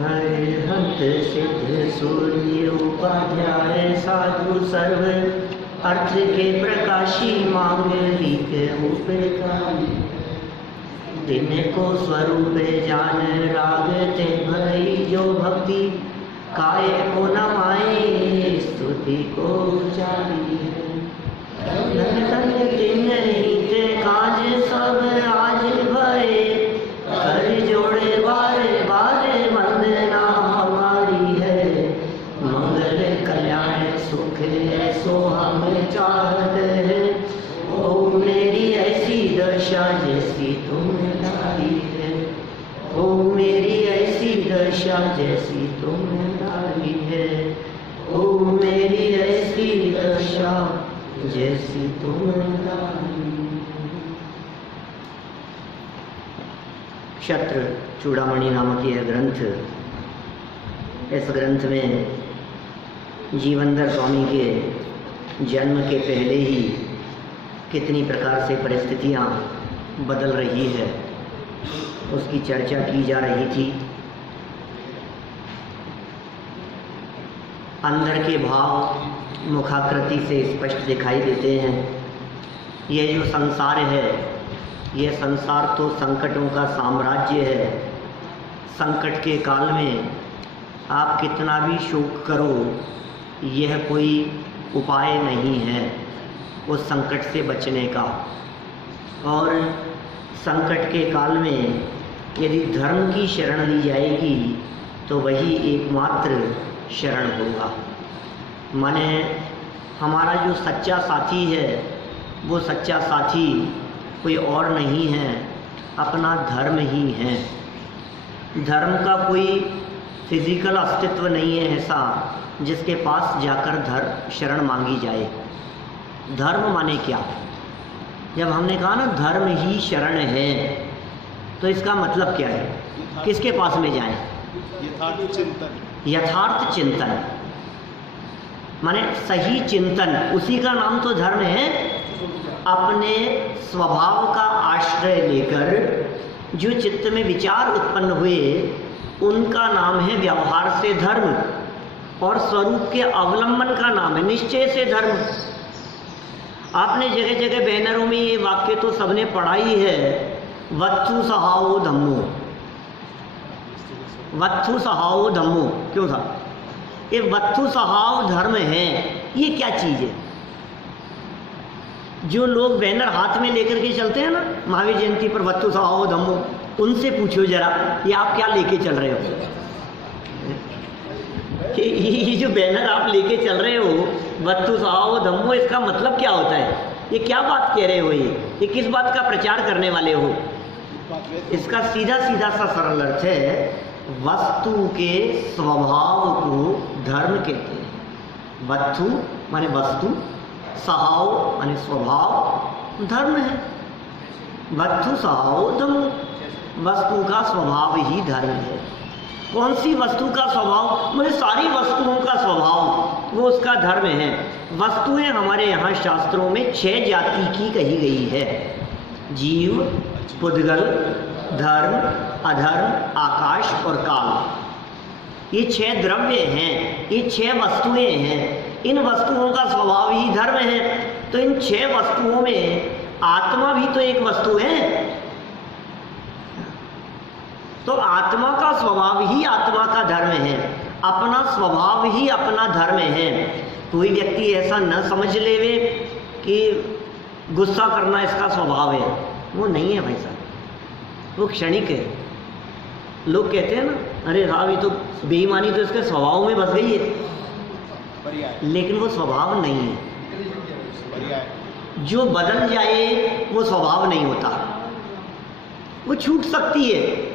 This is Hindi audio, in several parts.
हरिहंत सिद्ध सूर्य उपाध्याय साधु सर्व अर्थ के प्रकाशी मांगलिक उपकारी दिन को स्वरूप जान राग ते भई जो भक्ति काय को नमाए स्तुति को जारी है दिन हित काज सब आज भये कर जोड़े बारे बारे वंदना हमारी है मंगल कल्याण सुख ऐसो हम चाहते हैं ओ मेरी ऐसी दशा जैसी तुम्हारी है ओ मेरी ऐसी दशा जैसी तुम्हारी है ओ मेरी ऐसी दशा जैसी तुम्हारी। क्षत्र चूड़ामणि नामक यह ग्रंथ, इस ग्रंथ में जीवनधर स्वामी के जन्म के पहले ही कितनी प्रकार से परिस्थितियां बदल रही है उसकी चर्चा की जा रही थी। अंदर के भाव मुखाकृति से स्पष्ट दिखाई देते हैं। यह जो संसार है, यह संसार तो संकटों का साम्राज्य है। संकट के काल में आप कितना भी शोक करो, यह कोई उपाय नहीं है उस संकट से बचने का। और संकट के काल में यदि धर्म की शरण ली जाएगी तो वही एकमात्र शरण होगा। माने हमारा जो सच्चा साथी है वो सच्चा साथी कोई और नहीं है, अपना धर्म ही है। धर्म का कोई फिजिकल अस्तित्व नहीं है ऐसा जिसके पास जाकर शरण मांगी जाए। धर्म माने क्या? जब हमने कहा ना धर्म ही शरण है, तो इसका मतलब क्या है? किसके पास में जाएं? यथार्थ चिंतन। यथार्थ चिंतन माने सही चिंतन, उसी का नाम तो धर्म है। अपने स्वभाव का आश्रय लेकर जो चित्त में विचार उत्पन्न हुए उनका नाम है व्यवहार से धर्म, और स्वरूप के अवलंबन का नाम है निश्चय से धर्म। आपने जगह जगह बैनरों में ये वाक्य तो सबने पढ़ा ही है, वत्थु सहाओ धम्मो। वत्थु सहाओ धम्मो क्यों था? ये वत्थु सहाओ धर्म है। ये क्या चीज है? जो लोग बैनर हाथ में लेकर के चलते हैं ना महावीर जयंती पर, वत्थु सहाओ धम्मो, उनसे पूछो जरा ये आप क्या लेके चल रहे हो? कि ये जो बैनर आप लेके चल रहे हो वत्थु सहाओ धम्मो, इसका मतलब क्या होता है? ये क्या बात कह रहे हो? ये किस बात का प्रचार करने वाले हो? इसका सीधा सीधा सा सरल अर्थ है वस्तु के स्वभाव को धर्म कहते हैं। वत्थु माने वस्तु, सहाओ माने स्वभाव, धर्म है। वत्थु सहाओ धम्मो, वस्तु का स्वभाव ही धर्म है। कौन सी वस्तु का स्वभाव? मुझे सारी वस्तुओं का स्वभाव वो उसका धर्म है। वस्तुएं हमारे यहाँ शास्त्रों में 6 जाति की कही गई है। जीव, पुद्गल, धर्म, अधर्म, आकाश और काल। ये 6 द्रव्य हैं, ये 6 वस्तुएं हैं। इन वस्तुओं का स्वभाव ही धर्म है। तो इन 6 वस्तुओं में आत्मा भी तो एक वस्तु है। तो आत्मा का स्वभाव ही आत्मा का धर्म है, अपना स्वभाव ही अपना धर्म है। कोई व्यक्ति ऐसा न समझ लेवे कि गुस्सा करना इसका स्वभाव है, वो नहीं है भाई साहब, वो क्षणिक है। लोग कहते हैं ना अरे राव ये तो बेईमानी तो इसके स्वभाव में बस गई है, लेकिन वो स्वभाव नहीं है। जो बदल जाए वो स्वभाव नहीं होता, वो छूट सकती है।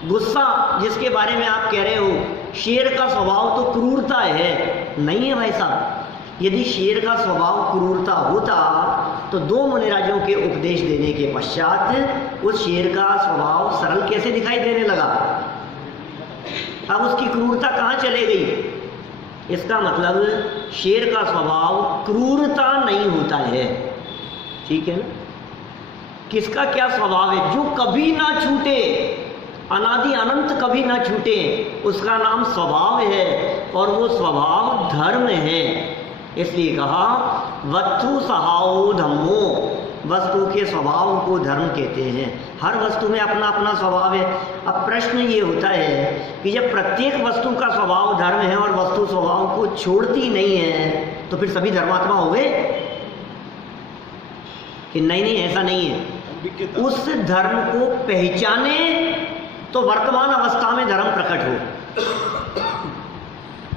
गुस्सा जिसके बारे में आप कह रहे हो, शेर का स्वभाव तो क्रूरता है, नहीं है भाई साहब। यदि शेर का स्वभाव क्रूरता होता तो 2 मुनिराजों के उपदेश देने के पश्चात उस शेर का स्वभाव सरल कैसे दिखाई देने लगा? अब उसकी क्रूरता कहाँ चले गई? इसका मतलब शेर का स्वभाव क्रूरता नहीं होता है, ठीक है ना? किसका क्या स्वभाव है? जो कभी ना छूटे, अनादि अनंत कभी ना छूटे, उसका नाम स्वभाव है और वो स्वभाव धर्म है। इसलिए कहा वस्तु स्वभावो धम्मो, वस्तु के स्वभाव को धर्म कहते हैं। हर वस्तु में अपना अपना स्वभाव है। अब प्रश्न ये होता है कि जब प्रत्येक वस्तु का स्वभाव धर्म है और वस्तु स्वभाव को छोड़ती नहीं है तो फिर सभी धर्मात्मा हो गए कि नहीं? नहीं, ऐसा नहीं है। उस धर्म को पहचाने तो वर्तमान अवस्था में धर्म प्रकट हो,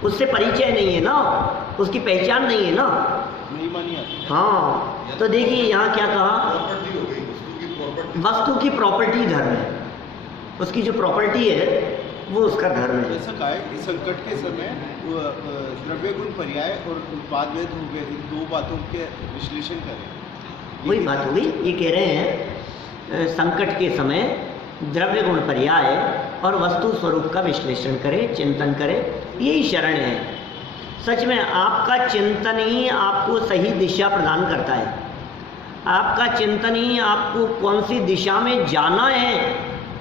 उससे परिचय नहीं है ना, उसकी पहचान नहीं है ना, नहीं मानी आती। हाँ, तो देखिए यहाँ क्या कहा, वस्तु की प्रॉपर्टी धर्म है, उसकी जो प्रॉपर्टी है वो उसका धर्म है। ऐसा कहा है कि संकट के समय द्रव्य गुण पर्याय और उत्पाद भेद हो गए, इन दो बातों के विश्लेषण करें। वही बात हो गई। ये कह रहे हैं संकट के समय द्रव्य गुण पर्याय और वस्तु स्वरूप का विश्लेषण करें, चिंतन करें, यही शरण है। सच में आपका चिंतन ही आपको सही दिशा प्रदान करता है। आपका चिंतन ही आपको कौन सी दिशा में जाना है,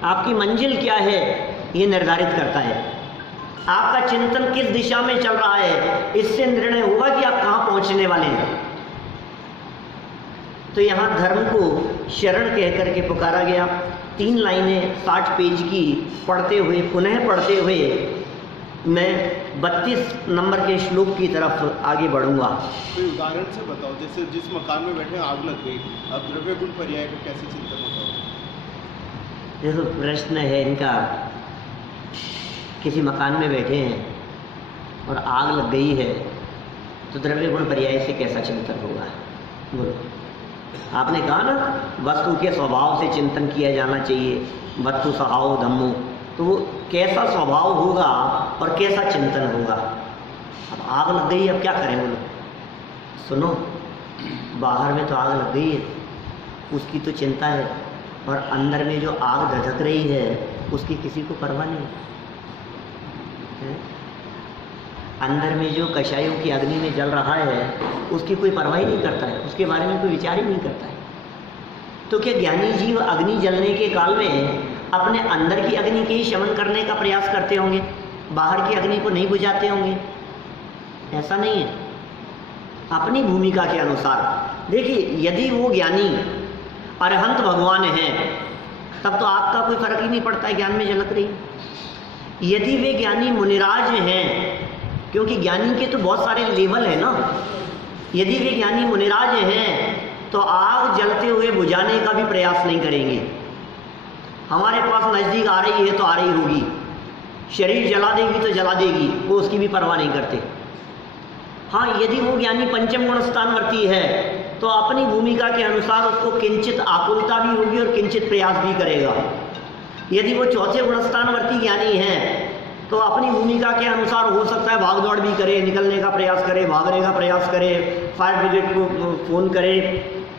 आपकी मंजिल क्या है, ये निर्धारित करता है। आपका चिंतन किस दिशा में चल रहा है, इससे निर्णय होगा कि आप कहाँ पहुँचने वाले हैं। तो यहाँ धर्म को शरण कह करके पुकारा गया। 3 लाइनें 60 पेज की पढ़ते हुए, पुनः पढ़ते हुए मैं 32 नंबर के श्लोक की तरफ आगे बढ़ूंगा। कोई उदाहरण से बताओ, जैसे जिस मकान में बैठे आग लग गई, अब द्रव्य गुण पर्याय का कैसे चिंतन होता है? देखो प्रश्न है इनका, किसी मकान में बैठे हैं और आग लग गई है तो द्रव्य गुण पर्याय से कैसा चिंतन होगा? बोलो। आपने कहा ना वस्तु के स्वभाव से चिंतन किया जाना चाहिए, वस्तु स्वभाव धम्मो, तो वो कैसा स्वभाव होगा और कैसा चिंतन होगा? अब आग लग गई, अब क्या करें? बोलो। सुनो, बाहर में तो आग लग गई है, उसकी तो चिंता है, और अंदर में जो आग धधक रही है उसकी किसी को परवाह नहीं है। अंदर में जो कषायों की अग्नि में जल रहा है उसकी कोई परवाह ही नहीं करता है, उसके बारे में कोई विचार ही नहीं करता है। तो क्या ज्ञानी जीव अग्नि जलने के काल में अपने अंदर की अग्नि के ही शमन करने का प्रयास करते होंगे, बाहर की अग्नि को नहीं बुझाते होंगे? ऐसा नहीं है। अपनी भूमिका के अनुसार देखिए, यदि वो ज्ञानी अरहंत भगवान हैं तब तो आपका कोई फर्क ही नहीं पड़ता है, ज्ञान में झलक रही। यदि वे ज्ञानी मुनिराज हैं, क्योंकि ज्ञानी के तो बहुत सारे लेवल हैं ना, यदि वे ज्ञानी मुनिराज हैं तो आग जलते हुए बुझाने का भी प्रयास नहीं करेंगे। हमारे पास नज़दीक आ रही है तो आ रही होगी, शरीर जला देगी तो जला देगी, वो उसकी भी परवाह नहीं करते। हाँ, यदि वो ज्ञानी पंचम गुण स्थानवर्ती है तो अपनी भूमिका के अनुसार उसको किंचित आकुलता भी होगी और किंचित प्रयास भी करेगा। यदि वो चौथे गुण स्थानवर्ती ज्ञानी है तो अपनी भूमिका के अनुसार हो सकता है भाग दौड़ भी करे, निकलने का प्रयास करे, भागने का प्रयास करे, फायर ब्रिगेड को फ़ोन करे,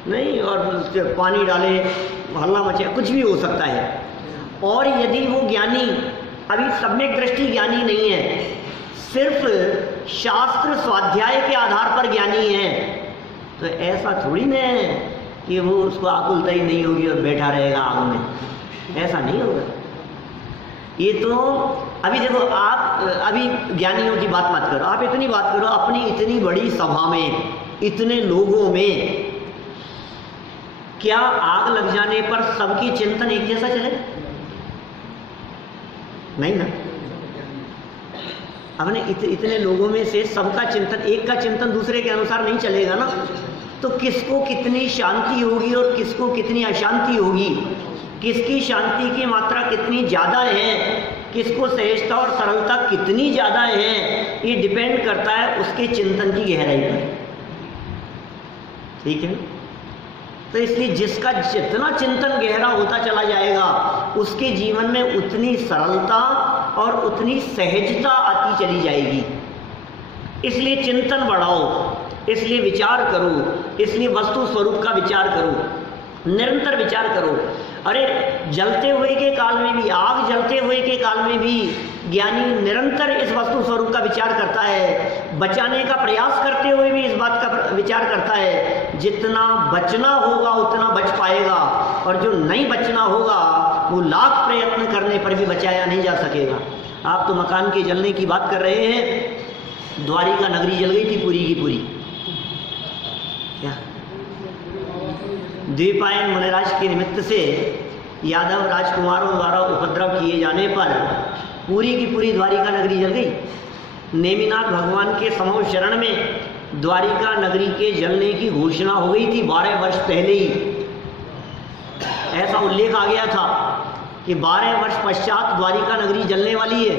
नहीं, और पानी डाले, हल्ला मचे, कुछ भी हो सकता है। और यदि वो ज्ञानी अभी सम्यक दृष्टि ज्ञानी नहीं है, सिर्फ शास्त्र स्वाध्याय के आधार पर ज्ञानी है, तो ऐसा थोड़ी ना है कि वो उसको आकुलता ही नहीं होगी और बैठा रहेगा आग में, ऐसा नहीं होगा। ये तो अभी देखो, आप अभी ज्ञानियों की बात मत करो, आप इतनी बात करो, अपनी इतनी बड़ी सभा में इतने लोगों में क्या आग लग जाने पर सबकी चिंतन एक जैसा चले? नहीं ना। अपने इतने लोगों में से सबका चिंतन, एक का चिंतन दूसरे के अनुसार नहीं चलेगा ना। तो किसको कितनी शांति होगी और किसको कितनी अशांति होगी, किसकी शांति की मात्रा कितनी ज़्यादा है, किसको सहजता और सरलता कितनी ज़्यादा है, ये डिपेंड करता है उसके चिंतन की गहराई पर। ठीक है। तो इसलिए जिसका जितना चिंतन गहरा होता चला जाएगा उसके जीवन में उतनी सरलता और उतनी सहजता आती चली जाएगी। इसलिए चिंतन बढ़ाओ, इसलिए विचार करो, इसलिए वस्तु स्वरूप का विचार करो, निरंतर विचार करो। अरे जलते हुए के काल में भी, आग जलते हुए के काल में भी ज्ञानी निरंतर इस वस्तु स्वरूप का विचार करता है, बचाने का प्रयास करते हुए भी इस बात का विचार करता है। जितना बचना होगा उतना बच पाएगा, और जो नहीं बचना होगा आपको लाख प्रयत्न करने पर भी बचाया नहीं जा सकेगा। आप तो मकान के जलने की बात कर रहे हैं, द्वारिका नगरी जल गई थी पूरी की पूरी। क्या द्वीपायन मुनिराज के निमित्त से यादव राजकुमारों द्वारा उपद्रव किए जाने पर पूरी की पूरी द्वारिका नगरी जल गई। नेमिनाथ भगवान के समूह शरण में द्वारिका नगरी के जलने की घोषणा हो गई थी 12 वर्ष पहले ही। ऐसा उल्लेख आ गया था कि 12 वर्ष पश्चात द्वारिका नगरी जलने वाली है।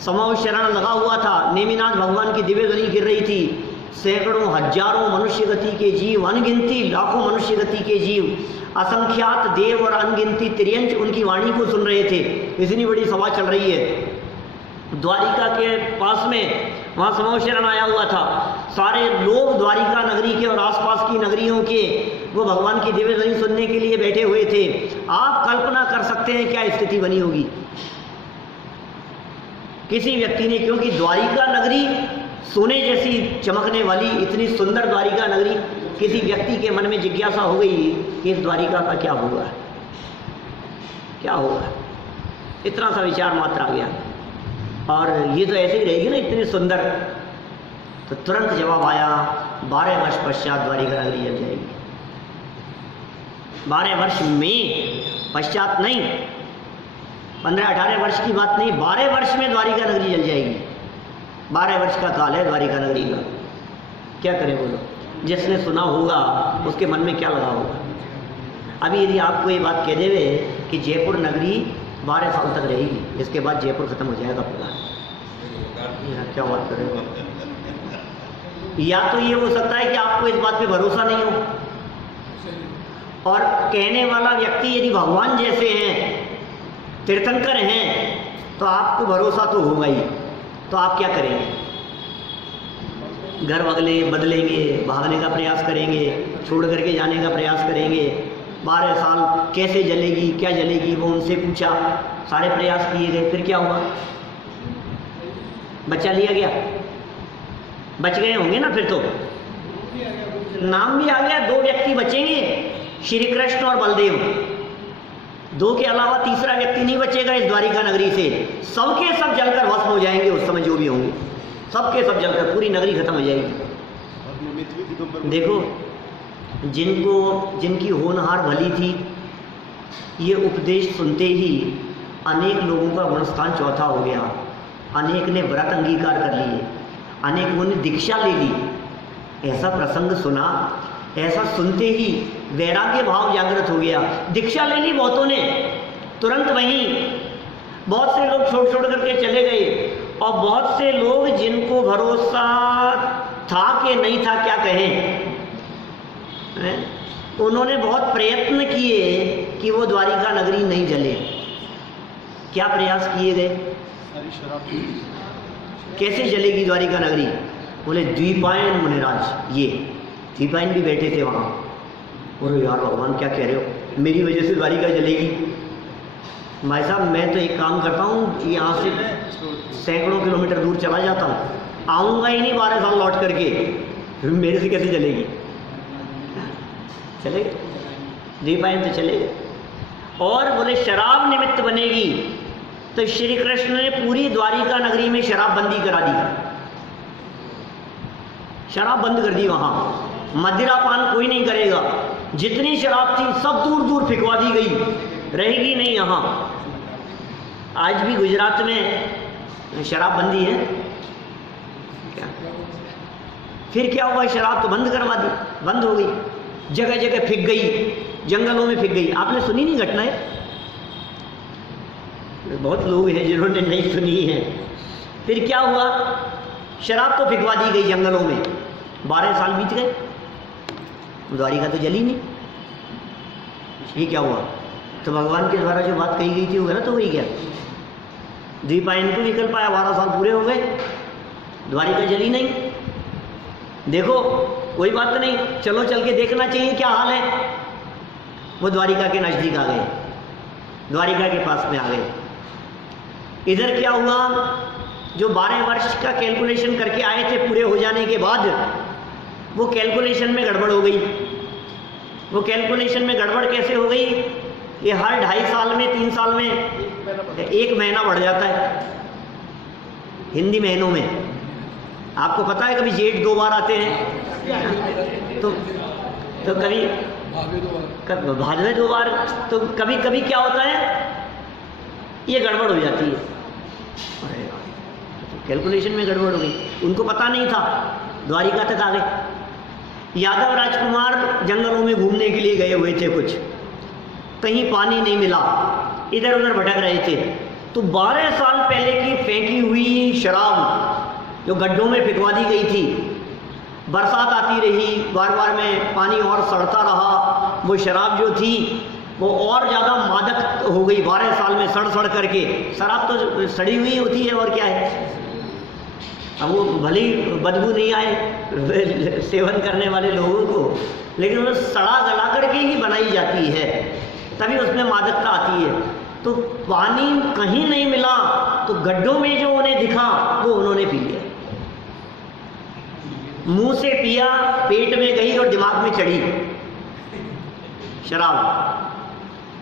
समूह शरण लगा हुआ था, नेमिनाथ भगवान की दिव्य गति गिर रही थी। सैकड़ों हजारों मनुष्य गति के जीव, अनगिनती लाखों मनुष्य गति के जीव, असंख्यात देव और अनगिनती तिर्यंच उनकी वाणी को सुन रहे थे। इतनी बड़ी सभा चल रही है द्वारिका के पास में, वहाँ समूह शरण आया हुआ था। सारे लोग द्वारिका नगरी के और आसपास की नगरियों के वो भगवान की दिव्य गति सुनने के लिए बैठे हुए थे। आप कल्पना कर सकते हैं क्या स्थिति बनी होगी किसी व्यक्ति ने, क्योंकि द्वारिका नगरी सोने जैसी चमकने वाली इतनी सुंदर द्वारिका नगरी, किसी व्यक्ति के मन में जिज्ञासा हो गई कि इस द्वारिका का क्या होगा, क्या होगा। इतना सा विचार मात्र आ गया, और ये तो ऐसे ही रहेगी ना इतनी सुंदर। तो तुरंत जवाब आया 12 वर्ष पश्चात द्वारिका नगरी जल जाएगी। 12 वर्ष में पश्चात नहीं, 15-18 वर्ष की बात नहीं, 12 वर्ष में द्वारिका नगरी जल जाएगी। 12 वर्ष का काल है द्वारिका नगरी का। क्या करें बोलो, जिसने सुना होगा उसके मन में क्या लगा होगा। अभी यदि आपको ये बात कह देवे कि जयपुर नगरी 12 साल तक रहेगी, इसके बाद जयपुर खत्म हो जाएगा पूरा, क्या बात कर रहे हो। या तो ये हो सकता है कि आपको इस बात पे भरोसा नहीं हो, और कहने वाला व्यक्ति यदि भगवान जैसे हैं, तीर्थंकर हैं, तो आपको भरोसा तो होगा ही। तो आप क्या करेंगे, घर बदलेंगे, भागने का प्रयास करेंगे, छोड़ करके जाने का प्रयास करेंगे। 12 साल कैसे जलेगी, क्या जलेगी, वो उनसे पूछा, सारे प्रयास किए गए, फिर क्या हुआ, बचा लिया गया, बच गए होंगे ना। फिर तो नाम भी आ गया, 2 व्यक्ति बचेंगे, श्री कृष्ण और बलदेव। 2 के अलावा तीसरा व्यक्ति नहीं बचेगा इस द्वारिका नगरी से। सबके सब जलकर भस्म हो जाएंगे उस समय, जो भी होंगे सबके सब जलकर पूरी नगरी खत्म हो जाएगी। देखो, जिनकी होनहार भली थी, ये उपदेश सुनते ही अनेक लोगों का गुणस्थान चौथा हो गया। अनेक ने व्रत अंगीकार कर लिए, अनेकों ने दीक्षा ले ली। ऐसा प्रसंग सुना, ऐसा सुनते ही वैराग्य भाव जागृत हो गया। दीक्षा ले ली बहुतों ने, तुरंत वहीं बहुत से लोग छोड़ करके चले गए, और बहुत से लोग जिनको भरोसा था कि नहीं था, क्या कहें, उन्होंने बहुत प्रयत्न किए कि वो द्वारिका नगरी नहीं जले। क्या प्रयास किए गए, कैसे जलेगी द्वारिका नगरी। बोले द्वीपायन मुनिराज, ये द्वीपायन भी बैठे थे वहाँ। बोले यार भगवान क्या कह रहे हो, मेरी वजह से द्वारिका जलेगी। भाई साहब, मैं तो एक काम करता हूँ, यहाँ से सैकड़ों किलोमीटर दूर चला जाता हूँ, आऊँगा ही नहीं 12 साल लौट करके, फिर मेरे से कैसे जलेगी। चले द्वीपायन तो चले। और बोले शराब निमित्त बनेगी, तो श्री कृष्ण ने पूरी द्वारिका नगरी में शराब बंदी करा दी, शराब बंद कर दी। वहाँ मदिरा पान कोई नहीं करेगा, जितनी शराब थी सब दूर दूर फिकवा दी गई, रहेगी नहीं यहाँ। आज भी गुजरात में शराब बंदी है क्या? फिर क्या हुआ, शराब तो बंद करवा दी, बंद हो गई, जगह जगह फिक गई, जंगलों में फिक गई। आपने सुनी नहीं घटनाएं? बहुत लोग हैं जिन्होंने नहीं सुनी है। फिर क्या हुआ, शराब तो फिकवा दी गई जंगलों में, 12 साल बीत गए, द्वारिका तो जली नहीं। ये क्या हुआ, तो भगवान के द्वारा जो बात कही गई थी वो गलत हो गई क्या? द्वीपायन को निकल पाया, 12 साल पूरे हो गए, द्वारिका जली नहीं। देखो कोई बात नहीं, चलो चल के देखना चाहिए क्या हाल है। वो द्वारिका के नजदीक आ गए, द्वारिका के पास में आ गए। इधर क्या हुआ, जो 12 वर्ष का कैलकुलेशन करके आए थे पूरे हो जाने के बाद, वो कैलकुलेशन में गड़बड़ हो गई। वो कैलकुलेशन में गड़बड़ कैसे हो गई ये हर 2.5 साल में 3 साल में 1 महीना बढ़ जाता है हिंदी महीनों में। आपको पता है कभी जेठ 2 बार आते हैं, तो कभी भादवे 2 बार, तो कभी कभी क्या होता है, ये गड़बड़ हो जाती है। अरे कैलकुलेशन में गड़बड़ हो गई, उनको पता नहीं था, द्वारिका तक आ गए। यादव राजकुमार जंगलों में घूमने के लिए गए हुए थे, कुछ कहीं पानी नहीं मिला, इधर उधर भटक रहे थे, तो 12 साल पहले की फेंकी हुई शराब जो गड्ढों में फेंकवा दी गई थी, बरसात आती रही, बार बार में पानी और सड़ता रहा, वो शराब जो थी वो और ज़्यादा मादक हो गई 12 साल में, सड़ सड़ करके। शराब तो सड़ी हुई होती है, और क्या है, अब वो भली बदबू नहीं आए सेवन करने वाले लोगों को, लेकिन वो सड़ा गला करके ही बनाई जाती है, तभी उसमें मादकता आती है। तो पानी कहीं नहीं मिला, तो गड्ढों में जो उन्हें दिखा वो उन्होंने पी लिया, मुंह से पिया, पेट में गई और दिमाग में चढ़ी शराब,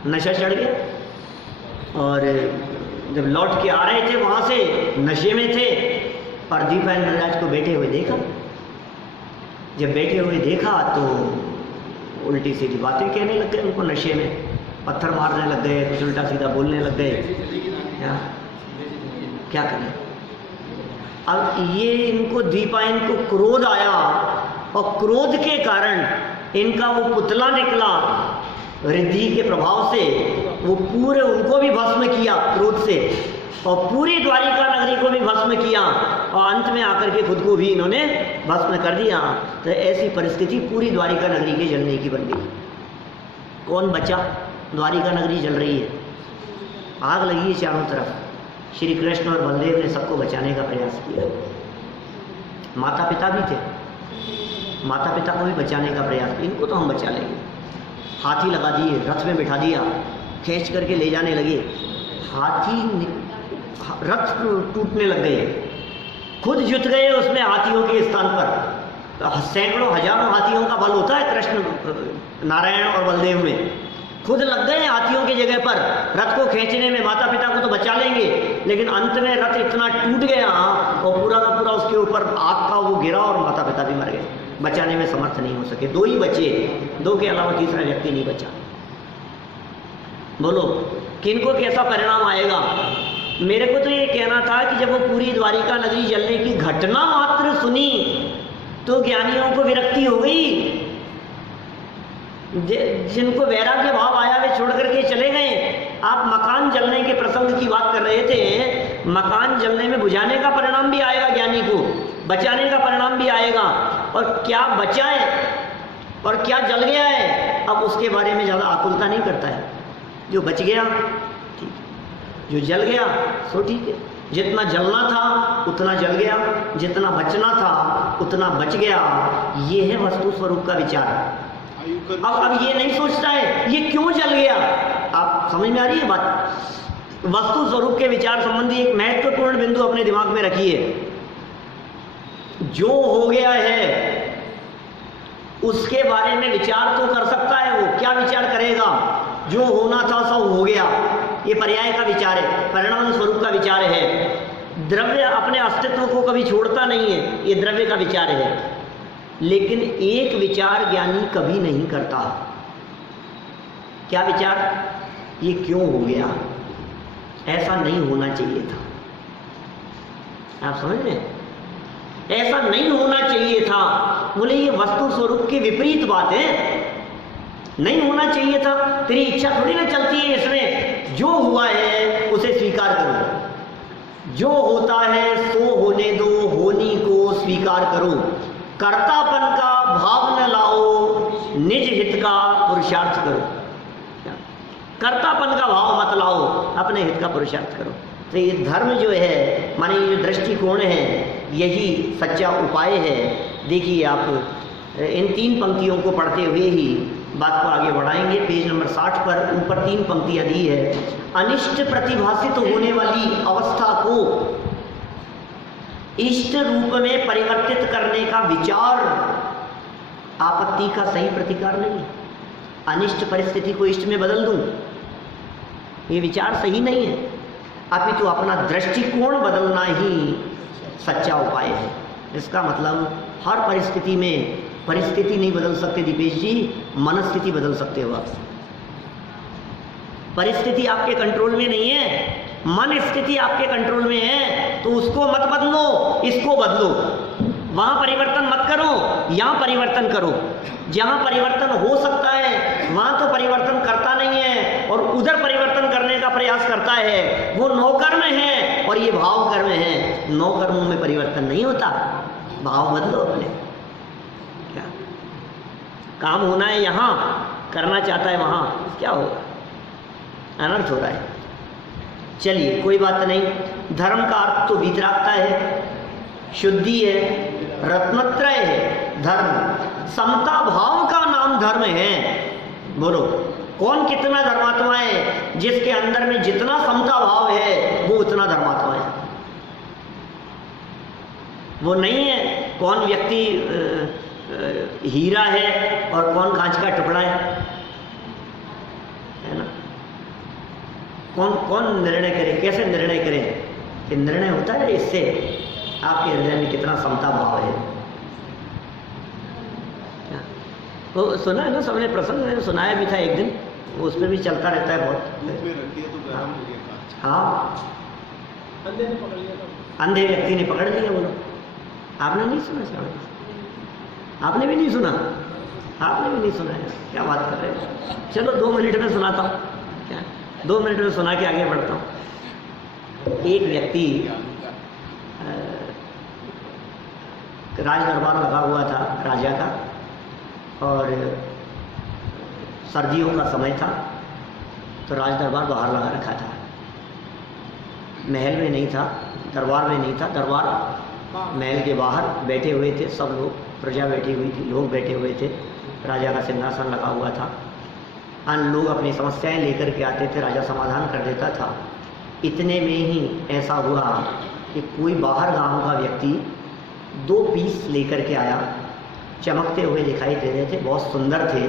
नशा चढ़ गया। और जब लौट के आ रहे थे वहां से, नशे में थे, और दीपायन महाराज को बैठे हुए देखा। जब बैठे हुए देखा तो उल्टी सीधी बातें कहने लग गए, उनको नशे में पत्थर मारने लग गए, कुछ उल्टा सीधा बोलने लग गए। क्या करें, अब ये इनको दीपायन को क्रोध आया, और क्रोध के कारण इनका वो पुतला निकला रिद्धि के प्रभाव से, वो पूरे उनको भी भस्म किया क्रोध से, और पूरी द्वारिका नगरी को भी भस्म किया, और अंत में आकर के खुद को भी इन्होंने भस्म कर दिया। तो ऐसी परिस्थिति पूरी द्वारिका नगरी के जलने की बन गई। कौन बचा? द्वारिका नगरी जल रही है, आग लगी है चारों तरफ। श्री कृष्ण और बलदेव ने सबको बचाने का प्रयास किया, माता पिता भी थे, माता पिता को भी बचाने का प्रयास किया, इनको तो हम बचा लेंगे। हाथी लगा दिए, रथ में बिठा दिया, खींच करके ले जाने लगे, हाथी रथ टूटने लग गए, खुद जुट गए उसमें हाथियों के स्थान पर। सैकड़ों हजारों हाथियों का बल होता है कृष्ण नारायण और बलदेव में, खुद लग गए हाथियों की जगह पर रथ को खींचने में। माता पिता को तो बचा लेंगे, लेकिन अंत में रथ इतना टूट गया और पूरा का पूरा उसके ऊपर आग का वो गिरा, और माता पिता भी मर गए, बचाने में समर्थ नहीं हो सके। 2 ही बचे, 2 के अलावा तीसरा व्यक्ति नहीं बचा। बोलो किनको कैसा परिणाम आएगा? मेरे को तो ये कहना था कि जब वो पूरी द्वारिका नगरी जलने की घटना मात्र सुनी तो ज्ञानियों को विरक्ति हो गई, जिनको वैराग्य भाव आया वे छोड़ करके चले गए। आप मकान जलने के प्रसंग की बात कर रहे थे, मकान जलने में बुझाने का परिणाम भी आएगा ज्ञानी को, बचाने का परिणाम भी आएगा, और क्या बचा है और क्या जल गया है अब उसके बारे में ज़्यादा आकुलता नहीं करता है। जो बच गया ठीक, जो जल गया सो ठीक है, जितना जलना था उतना जल गया, जितना बचना था उतना बच गया। ये है वस्तु स्वरूप का विचार। अब ये नहीं सोचता है ये क्यों जल गया। आप समझ में आ रही है बात? वस्तु स्वरूप के विचार संबंधी एक महत्वपूर्ण बिंदु अपने दिमाग में रखिए। जो हो गया है उसके बारे में विचार तो कर सकता है, वो क्या विचार करेगा? जो होना था सब हो गया, ये पर्याय का विचार है, परिणाम स्वरूप का विचार है। द्रव्य अपने अस्तित्व को कभी छोड़ता नहीं है, ये द्रव्य का विचार है। लेकिन एक विचार ज्ञानी कभी नहीं करता। क्या विचार? ये क्यों हो गया, ऐसा नहीं होना चाहिए था। आप समझ रहे हैं? ऐसा नहीं होना चाहिए था। बोले ये वस्तु स्वरूप की विपरीत बात है, नहीं होना चाहिए था। तेरी इच्छा थोड़ी ना चलती है इसमें। जो हुआ है उसे स्वीकार करो, जो होता है सो होने दो, होनी को स्वीकार करो। कर्तापन का भाव न लाओ, निज हित का पुरुषार्थ करो। कर्तापन का भाव मत लाओ, अपने हित का पुरुषार्थ करो। तो ये धर्म जो है, माने ये जो दृष्टिकोण है, यही सच्चा उपाय है। देखिए आप इन 3 पंक्तियों को पढ़ते हुए ही बात को आगे बढ़ाएंगे। पेज नंबर 60 पर ऊपर 3 पंक्तियां दी है। अनिष्ट प्रतिभासित होने वाली अवस्था को इष्ट रूप में परिवर्तित करने का विचार आपत्ति का सही प्रतिकार नहीं। अनिष्ट परिस्थिति को इष्ट में बदल दूं, ये विचार सही नहीं है। अपितु अपना दृष्टिकोण बदलना ही सच्चा उपाय है। इसका मतलब हर परिस्थिति में परिस्थिति नहीं बदल सकते दीपेश जी, मनस्थिति बदल सकते हो आप। परिस्थिति आपके कंट्रोल में नहीं है, मन स्थिति आपके कंट्रोल में है, तो उसको मत बदलो, इसको बदलो। वहां परिवर्तन मत करो, यहां परिवर्तन करो। जहां परिवर्तन हो सकता है वहां तो परिवर्तन करता नहीं है, और उधर परिवर्तन करने का प्रयास करता है। वो नौकर्म है और ये भाव कर्म है। नौकर्मों में परिवर्तन नहीं होता, भाव बदलो अपने। क्या काम होना है यहां, करना चाहता है वहां, क्या होगा? अनर्थ हो रहा है। चलिए कोई बात नहीं। धर्म का अर्थ तो वीतरागता है, शुद्धि है, रत्नत्रय है। धर्म समता भाव का नाम धर्म है। बोलो कौन कितना धर्मात्मा है? जिसके अंदर में जितना समता भाव है वो उतना धर्मात्मा है। वो नहीं है कौन व्यक्ति हीरा है और कौन कांच का टुकड़ा है ना? कौन निर्णय करे? कैसे निर्णय करे? कि निर्णय होता है इससे आपके हृदय में कितना समता भाव है। तो सुना है ना सबने, प्रसंग मैंने सुनाया भी था एक दिन, उसमें भी चलता रहता है बहुत। दूध में रख दिया तो गर्म हो गया कांच। हाँ, अंधे ने पकड़ लिया था। अंधे व्यक्ति ने पकड़ लिया। बोलो आपने नहीं सुना? आपने भी नहीं सुना? आपने भी नहीं सुना है? क्या बात कर रहे हो? चलो 2 मिनट में सुनाता हूँ। क्या 2 मिनट में सुना के आगे बढ़ता हूँ। एक व्यक्ति राज दरबार लगा हुआ था राजा का, और सर्दियों का समय था, तो राज दरबार बाहर लगा रखा था। महल में नहीं था, दरबार में नहीं था। दरबार महल के बाहर बैठे हुए थे सब लोग, प्रजा बैठी हुई थी, लोग बैठे हुए थे। राजा का सिंहासन लगा हुआ था। अन्य लोग अपनी समस्याएं लेकर के आते थे, राजा समाधान कर देता था। इतने में ही ऐसा हुआ कि कोई बाहर गांव का व्यक्ति 2 पीस लेकर के आया। चमकते हुए दिखाई दे रहे थे, बहुत सुंदर थे,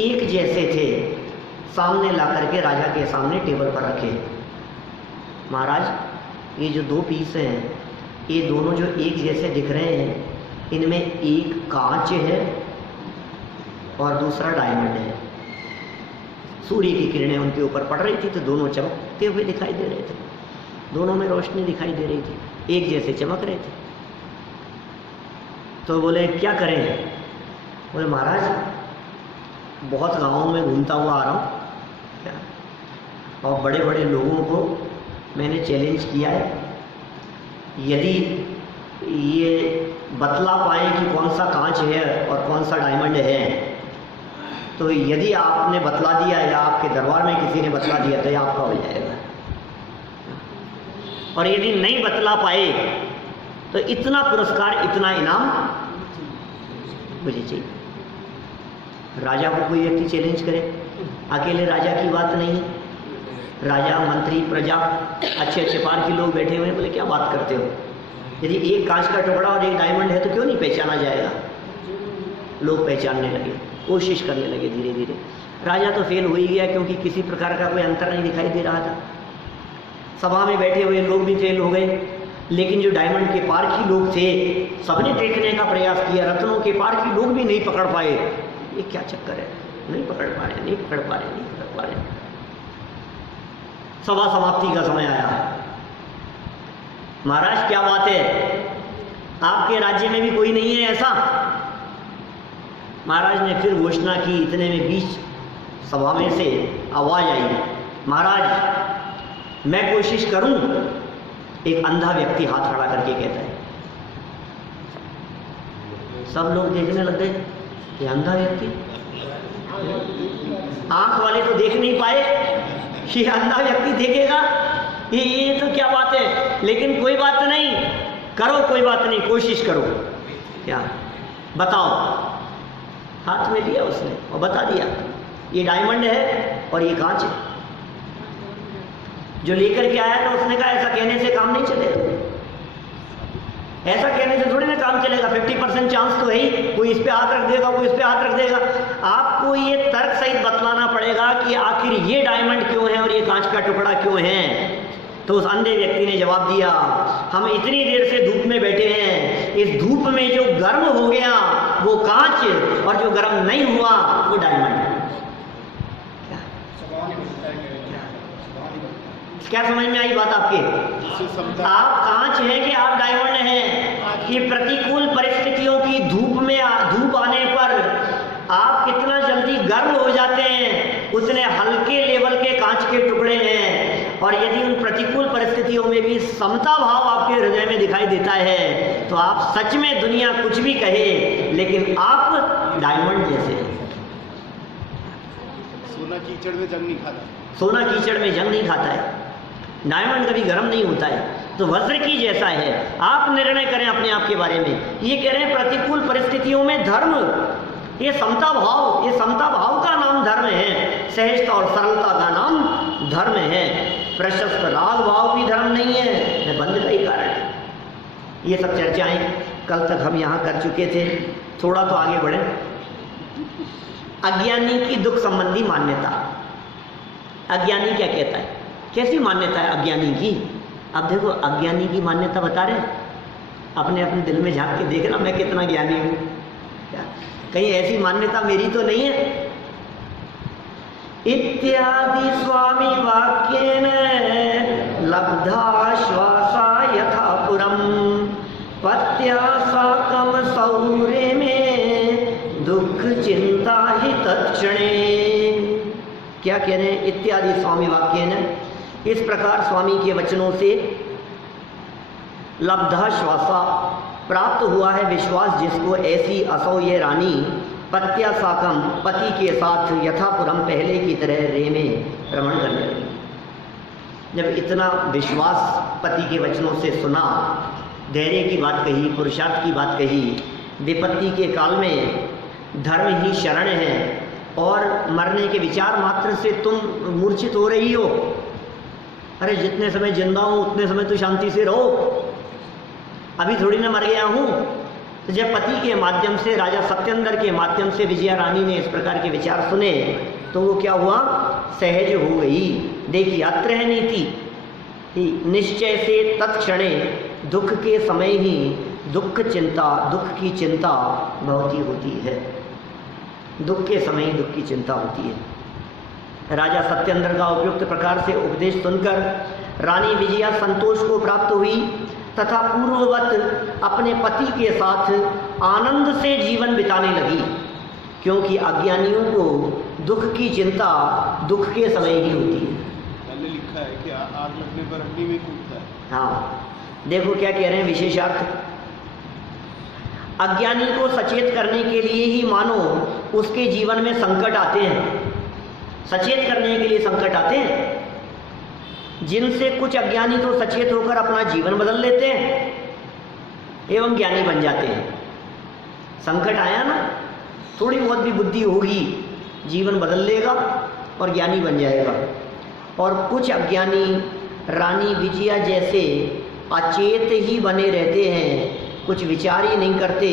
एक जैसे थे। सामने ला करके राजा के सामने टेबल पर रखे। महाराज ये जो 2 पीस हैं, ये दोनों जो एक जैसे दिख रहे हैं, इनमें एक कांच है और दूसरा डायमंड है। सूर्य की किरणें उनके ऊपर पड़ रही थी तो दोनों चमकते हुए दिखाई दे रहे थे, दोनों में रोशनी दिखाई दे रही थी, एक जैसे चमक रहे थे। तो बोले क्या करें? बोले महाराज बहुत गाँवों में घूमता हुआ आ रहा हूँ क्या, और बड़े बड़े लोगों को मैंने चैलेंज किया है, यदि ये बतला पाए कि कौन सा कांच है और कौन सा डायमंड है, तो यदि आपने बतला दिया या आपके दरबार में किसी ने बतला दिया तो ये आपका हो जाएगा, और यदि नहीं बतला पाए तो इतना पुरस्कार, इतना इनाम मुझे चाहिए। राजा को कोई व्यक्ति चैलेंज करे, अकेले राजा की बात नहीं है, राजा, मंत्री, प्रजा, अच्छे अच्छे पार के लोग बैठे हुए हैं। बोले क्या बात करते हो, यदि एक कांच का टुकड़ा और एक डायमंड है तो क्यों नहीं पहचाना जाएगा? लोग पहचानने लगे, कोशिश करने लगे धीरे धीरे। राजा तो फेल हो ही गया, क्योंकि किसी प्रकार का कोई अंतर नहीं दिखाई दे रहा था। सभा में बैठे हुए लोग भी फेल हो गए, लेकिन जो डायमंड के पार के लोग थे सबने देखने का प्रयास किया, रत्नों के पार के लोग भी नहीं पकड़ पाए। ये क्या चक्कर है, नहीं पकड़ पा रहे, नहीं पकड़ पा रहे, नहीं पकड़ पा रहे। सभा समाप्ति का समय आया। महाराज क्या बात है, आपके राज्य में भी कोई नहीं है ऐसा? महाराज ने फिर घोषणा की। इतने में बीच सभा में से आवाज आई, महाराज मैं कोशिश करूं। एक अंधा व्यक्ति हाथ खड़ा करके कहता है। सब लोग देखने लग गए, ये अंधा व्यक्ति, आंख वाले तो देख नहीं पाए, ये अंधा व्यक्ति देखेगा, ये तो क्या बात है। लेकिन कोई बात नहीं, करो, कोई बात नहीं, कोशिश करो। क्या बताओ? हाथ में लिया उसने और बता दिया, ये डायमंड है और ये कांच है। जो लेकर के आया था उसने कहा ऐसा कहने से काम नहीं चलेगा, ऐसा कहने से थोड़ी ना काम चलेगा? 50% चांस तो है ही, कोई इस पे हाथ रख देगा, कोई इस पे हाथ रख देगा। आपको ये तर्क सहित बतलाना पड़ेगा कि आखिर ये डायमंड क्यों है और ये कांच का टुकड़ा क्यों है। तो उस अंधे व्यक्ति ने जवाब दिया, हम इतनी देर से धूप में बैठे हैं, इस धूप में जो गर्म हो गया वो कांच, और जो गर्म नहीं हुआ वो डायमंड। क्या समझ में आई बात आपके? आप कांच हैं कि आप डायमंड हैं? कि प्रतिकूल परिस्थितियों की धूप आने पर आप कितना जल्दी गर्म हो जाते हैं, उतने हल्के लेवल के कांच के टुकड़े हैं। और यदि उन प्रतिकूल परिस्थितियों में भी समता भाव आपके हृदय में दिखाई देता है तो आप सच में दुनिया कुछ भी कहे लेकिन आप डायमंड जैसे हैं। सोना कीचड़ में जंग नहीं खाता, सोना कीचड़ में जंग नहीं खाता है, डायमंड कभी गर्म नहीं होता है। तो वज्र की जैसा है, आप निर्णय करें अपने आप के बारे में। ये कह रहे हैं प्रतिकूल परिस्थितियों में धर्म, ये समता भाव का नाम धर्म है, सहजता और सरलता का नाम धर्म है। प्रशस्त राग भाव भी धर्म नहीं है, मैं बंद का ही कारण है। ये सब चर्चाएं कल तक हम यहाँ कर चुके थे, थोड़ा तो आगे बढ़े। अज्ञानी की दुख संबंधी मान्यता। अज्ञानी क्या कहता है, कैसी मान्यता है अज्ञानी की? अब देखो, अज्ञानी की मान्यता बता रहे, अपने अपने दिल में झांक के देखना मैं कितना ज्ञानी हूं। कहीं ऐसी मान्यता मेरी तो नहीं है। इत्यादि स्वामी वाक्येन लब्धा श्वासा यथा पुरम पत्या साकम सौरे में दुख चिंता ही तत्क्षणे। क्या कह रहे हैं? इत्यादि स्वामी वाक्येन, इस प्रकार स्वामी के वचनों से लब्धा श्वासा, प्राप्त हुआ है विश्वास जिसको, ऐसी असौ ये रानी पत्या साकम, पति के साथ यथापुरम पहले की तरह रे में भ्रमण करने लगी। जब इतना विश्वास पति के वचनों से सुना, धैर्य की बात कही, पुरुषार्थ की बात कही, विपत्ति के काल में धर्म ही शरण है और मरने के विचार मात्र से तुम मूर्छित हो रही हो। अरे जितने समय जिंदा हूं उतने समय तो शांति से रहो, अभी थोड़ी ना मर गया हूं। तो जब पति के माध्यम से, राजा सत्येंद्र के माध्यम से विजया रानी ने इस प्रकार के विचार सुने तो वो क्या हुआ? सहज हो गई। देखिए, अत्र है नीति, निश्चय से तत्क्षणे, दुख के समय ही दुख की चिंता बहुत ही होती है। दुख के समय ही दुख की चिंता होती है। राजा सत्येंद्र का उपयुक्त प्रकार से उपदेश सुनकर रानी विजया संतोष को प्राप्त हुई तथा पूर्ववत अपने पति के साथ आनंद से जीवन बिताने लगी, क्योंकि अज्ञानियों को दुख की चिंता दुख के समय ही होती है। मैंने लिखा है कि आग लगने पर अग्नि में कूदता है। हाँ, देखो क्या कह रहे हैं विशेषार्थ। अज्ञानी को सचेत करने के लिए ही मानो उसके जीवन में संकट आते हैं, सचेत करने के लिए संकट आते हैं, जिनसे कुछ अज्ञानी तो सचेत होकर अपना जीवन बदल लेते हैं एवं ज्ञानी बन जाते हैं। संकट आया ना, थोड़ी बहुत भी बुद्धि होगी, जीवन बदल लेगा और ज्ञानी बन जाएगा। और कुछ अज्ञानी रानी विजया जैसे अचेत ही बने रहते हैं, कुछ विचार ही नहीं करते,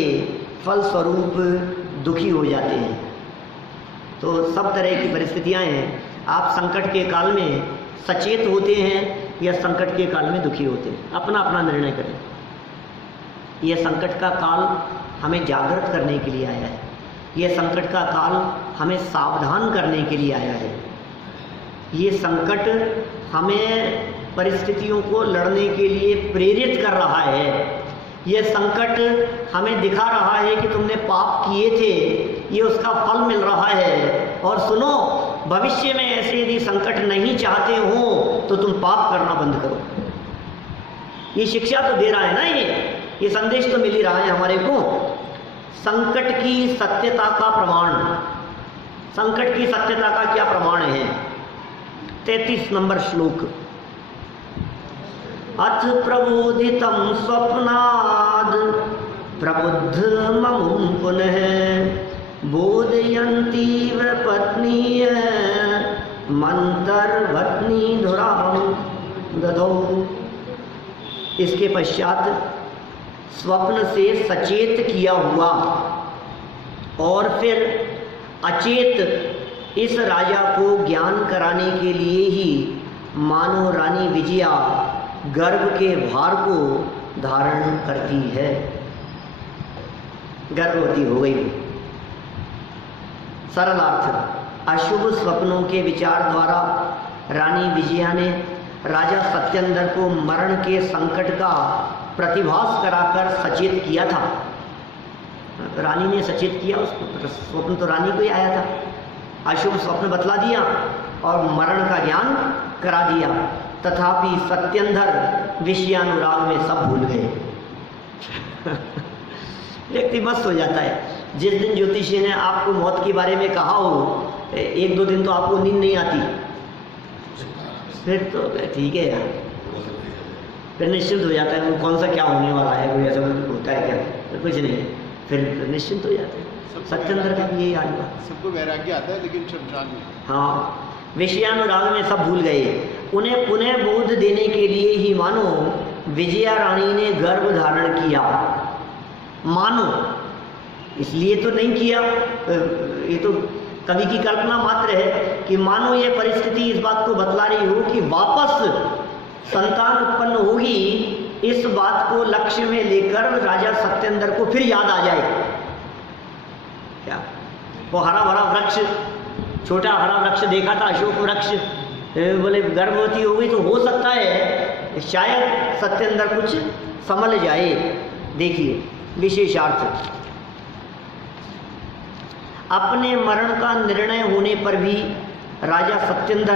फलस्वरूप दुखी हो जाते हैं। तो सब तरह की परिस्थितियां हैं। आप संकट के काल में सचेत होते हैं या संकट के काल में दुखी होते हैं, अपना अपना निर्णय करें। यह संकट का काल हमें जागृत करने के लिए आया है, यह संकट का काल हमें सावधान करने के लिए आया है। ये संकट हमें परिस्थितियों को लड़ने के लिए प्रेरित कर रहा है। यह संकट हमें दिखा रहा है कि तुमने पाप किए थे, ये उसका फल मिल रहा है। और सुनो, भविष्य में ऐसे यदि संकट नहीं चाहते हो तो तुम पाप करना बंद करो। ये शिक्षा तो दे रहा है ना, ये संदेश तो मिल ही रहा है हमारे को। संकट की सत्यता का प्रमाण, संकट की सत्यता का क्या प्रमाण है? 33 नंबर श्लोक। अथ प्रबोधितं स्वप्नाद् प्रबुद्धममुं पुनः बोधयन्तीव पत्नीय मंतरवत्नी धुरां ददौ। इसके पश्चात स्वप्न से सचेत किया हुआ और फिर अचेत इस राजा को ज्ञान कराने के लिए ही मानो रानी विजया गर्भ के भार को धारण करती है, गर्भवती हो गई। सरल अर्थ, अशुभ स्वप्नों के विचार द्वारा रानी विजया ने राजा सत्येंद्र को मरण के संकट का प्रतिभास कराकर सचेत किया था। रानी ने सचेत किया, उसको स्वप्न तो रानी को ही आया था। अशुभ स्वप्न बतला दिया और मरण का ज्ञान करा दिया, तथापि सत्येंद्र विषयानुराग में सब भूल गए। व्यक्ति मस्त हो जाता है। जिस दिन ज्योतिषी ने आपको मौत के बारे में कहा हो, 1-2 दिन तो आपको नींद नहीं आती, फिर तो ठीक है यार, फिर निश्चिंत हो जाता है। वो कौन सा क्या होने वाला है, कोई ऐसा होता है क्या, फिर कुछ नहीं, फिर निश्चिंत हो जाते हैं। सत्येंद्र का भी यही हाल हुआ। सबको वैराग्य आता है लेकिन शमशान में। हाँ, विषयानुराग में सब भूल गए। उन्हें पुनः बोध देने के लिए ही मानो विजया रानी ने गर्भ धारण किया। मानो, इसलिए तो नहीं किया, ये तो कवि की कल्पना मात्र है कि मानो ये परिस्थिति इस बात को बतला रही हो कि वापस संतान उत्पन्न होगी, इस बात को लक्ष्य में लेकर राजा सत्येंद्र को फिर याद आ जाए। क्या वो हरा भरा वृक्ष, छोटा हरा वृक्ष देखा था, अशोक वृक्ष, बोले गर्भवती हो गई तो हो सकता है शायद सत्येंद्र कुछ समझ जाए। देखिए विशेषार्थ, अपने मरण का निर्णय होने पर भी राजा सत्येंद्र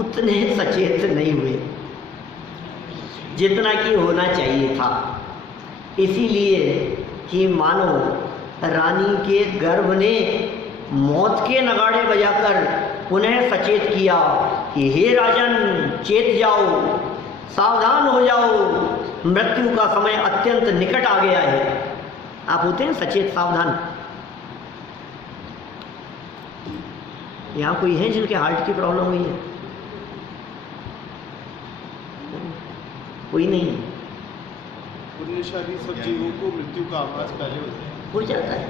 उतने सचेत नहीं हुए जितना कि होना चाहिए था। इसीलिए कि मानो रानी के गर्भ ने मौत के नगाड़े बजाकर पुनः सचेत किया कि हे राजन, चेत जाओ, सावधान हो जाओ, मृत्यु का समय अत्यंत निकट आ गया है। आप होते हैं सचेत, सावधान। यहाँ कोई है जिनके हार्ट की प्रॉब्लम हुई है? कोई नहीं है। पुण्यशाली सब जीवों को मृत्यु का आभास पहले हो जाता है।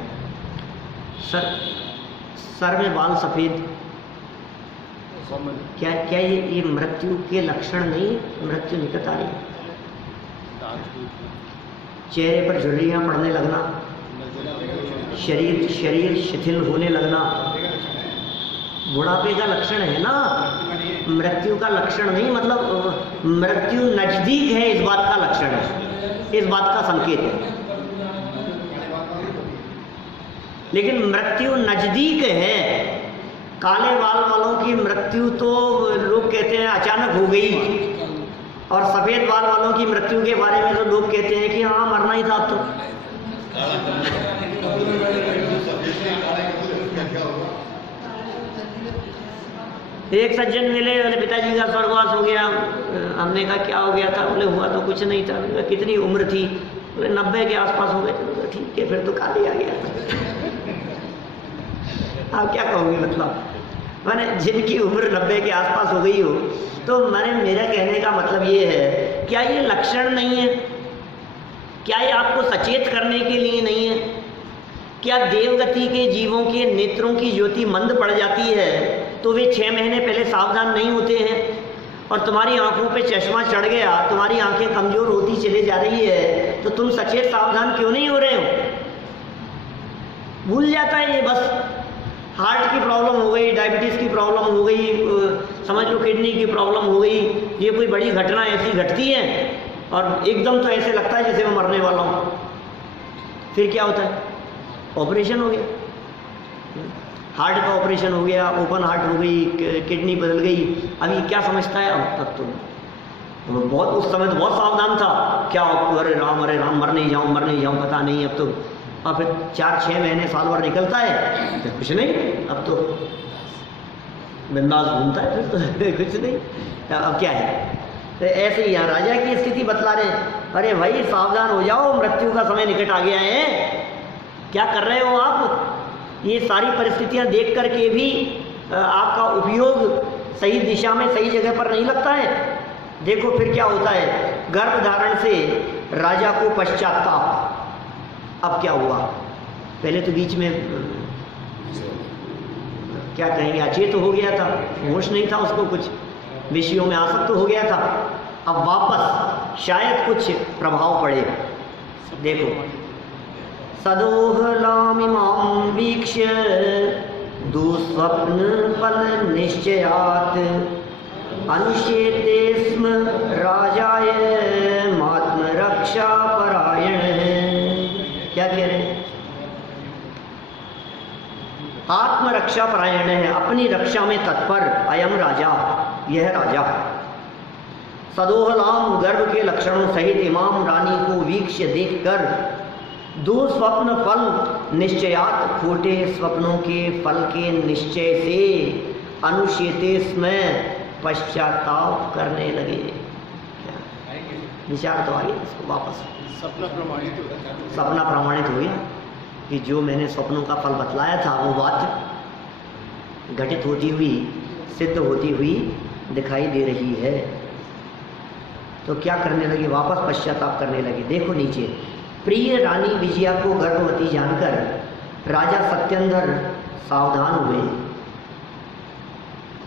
सर में बाल सफेद, क्या क्या ये मृत्यु के लक्षण नहीं? मृत्यु निकट आ रही है। चेहरे पर झुर्रियाँ पड़ने लगना, शरीर शिथिल होने लगना, बुढ़ापे का लक्षण है ना, मृत्यु का लक्षण नहीं। मतलब मृत्यु नजदीक है, इस बात का लक्षण है, इस बात का संकेत है। लेकिन मृत्यु नजदीक है। काले बाल वालों की मृत्यु तो लोग कहते हैं अचानक हो गई, और सफेद बाल वालों की मृत्यु के बारे में तो लोग कहते हैं कि हाँ मरना ही था अब तो। एक सज्जन मिले, बोले पिताजी का स्वर्गवास हो गया। हमने कहा क्या हो गया था? बोले हुआ तो कुछ नहीं था। कितनी उम्र थी? बोले 90 के आसपास हो गए। तो ठीक है, फिर तो काले आ गया। आप क्या कहोगे? मतलब मैंने जिनकी उम्र 90 के आसपास हो गई हो, तो मेरा कहने का मतलब ये है, क्या ये लक्षण नहीं है? क्या ये आपको सचेत करने के लिए नहीं है? क्या देवगति के जीवों के नेत्रों की ज्योति मंद पड़ जाती है तो वे 6 महीने पहले सावधान नहीं होते हैं? और तुम्हारी आंखों पे चश्मा चढ़ गया, तुम्हारी आंखें कमजोर होती चली जा रही है, तो तुम सचेत सावधान क्यों नहीं हो रहे हो? भूल जाता है ये। बस हार्ट की प्रॉब्लम हो गई, डायबिटीज़ की प्रॉब्लम हो गई, समझ लो किडनी की प्रॉब्लम हो गई, ये कोई बड़ी घटना ऐसी घटती है और एकदम तो ऐसे लगता है जैसे मैं मरने वाला हूँ। फिर क्या होता है? ऑपरेशन हो गया, हार्ट का ऑपरेशन हो गया, ओपन हार्ट हो गई, किडनी बदल गई। अभी क्या समझता है? अब तक तो बहुत, उस समय तो बहुत सावधान था। क्या अरे राम मर नहीं जाऊँ, पता नहीं अब तो। और फिर 4-6 महीने साल भर निकलता है, फिर कुछ नहीं, अब तो बिंदास घूमता है, फिर तो कुछ नहीं। अब क्या है? तो ऐसे ही यहाँ राजा की स्थिति बतला रहे हैं। अरे भाई सावधान हो जाओ, मृत्यु का समय निकट आ गया है। क्या कर रहे हो आप? ये सारी परिस्थितियाँ देख करके भी आपका उपयोग सही दिशा में, सही जगह पर नहीं लगता है। देखो फिर क्या होता है, गर्भ धारण से राजा को पश्चाताप। अब क्या हुआ, पहले तो बीच में क्या कहेंगे, अचेत हो गया था, होश नहीं था उसको, कुछ विषयों में आसक्त हो गया था। अब वापस शायद कुछ प्रभाव पड़े। देखो, सदोहलामिमां वीक्ष्य दुःस्वप्न फल निश्चयात् अनुशेते स्म राजाय मात्मरक्षा परायण। क्या कह रहे हैं, आत्मरक्षा परायण है, अपनी रक्षा में तत्पर। अयम राजा, यह राजा। सदोहलाम, गर्भ के लक्षणों सहित इमाम रानी को वीक्ष्य देखकर दो स्वप्न फल निश्चयात, खोटे स्वप्नों के फल के निश्चय से अनुशेते में पश्चाताप करने लगे। विचार तो आ गया इसको, वापस सपना प्रमाणित हो गया। सपना प्रमाणित हो गया कि जो मैंने स्वप्नों का फल बतलाया था वो बात घटित होती हुई, सिद्ध होती हुई दिखाई दे रही है। तो क्या करने लगे, वापस पश्चाताप करने लगे। देखो नीचे, प्रिय रानी विजया को गर्भवती जानकर राजा सत्येंद्र सावधान हुए।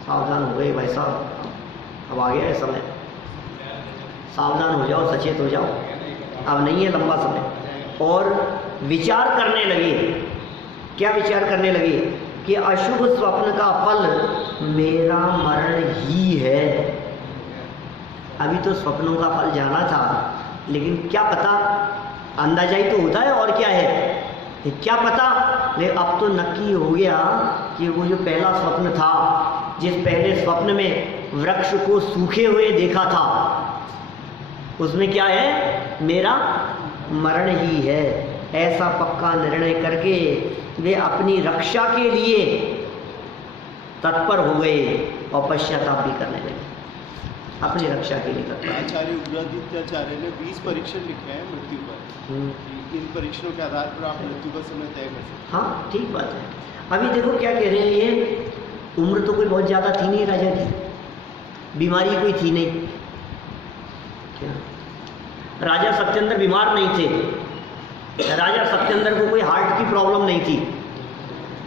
सावधान हो गए भाई साहब, अब आ गया है समय, सावधान हो जाओ, सचेत हो जाओ, अब नहीं है लंबा समय। और विचार करने लगे। क्या विचार करने लगे कि अशुभ स्वप्न का फल मेरा मरण ही है। अभी तो स्वप्नों का फल जाना था, लेकिन क्या पता, अंदाजा ही तो होता है, और क्या है, क्या पता। लेकिन अब तो नक्की हो गया कि वो जो पहला स्वप्न था, जिस पहले स्वप्न में वृक्ष को सूखे हुए देखा था, उसमें क्या है, मेरा मरण ही है। ऐसा पक्का निर्णय करके वे अपनी रक्षा के लिए तत्पर हो गए और पश्चाताप भी करने लगे, अपनी रक्षा के लिए तत्पर। आचार्य उग्रादित्याचार्य ने 20 परीक्षण लिखे हैं मृत्यु पर। इन परीक्षणों के आधार पर आप मृत्यु का समय तय कर सकते हैं। हाँ, ठीक बात है। अभी देखो क्या कह रहे हैं, ये उम्र तो कोई बहुत ज़्यादा थी नहीं राजा की, बीमारी कोई थी नहीं। क्या राजा सत्येंद्र बीमार नहीं थे, राजा सत्येंद्र को कोई हार्ट की प्रॉब्लम नहीं थी,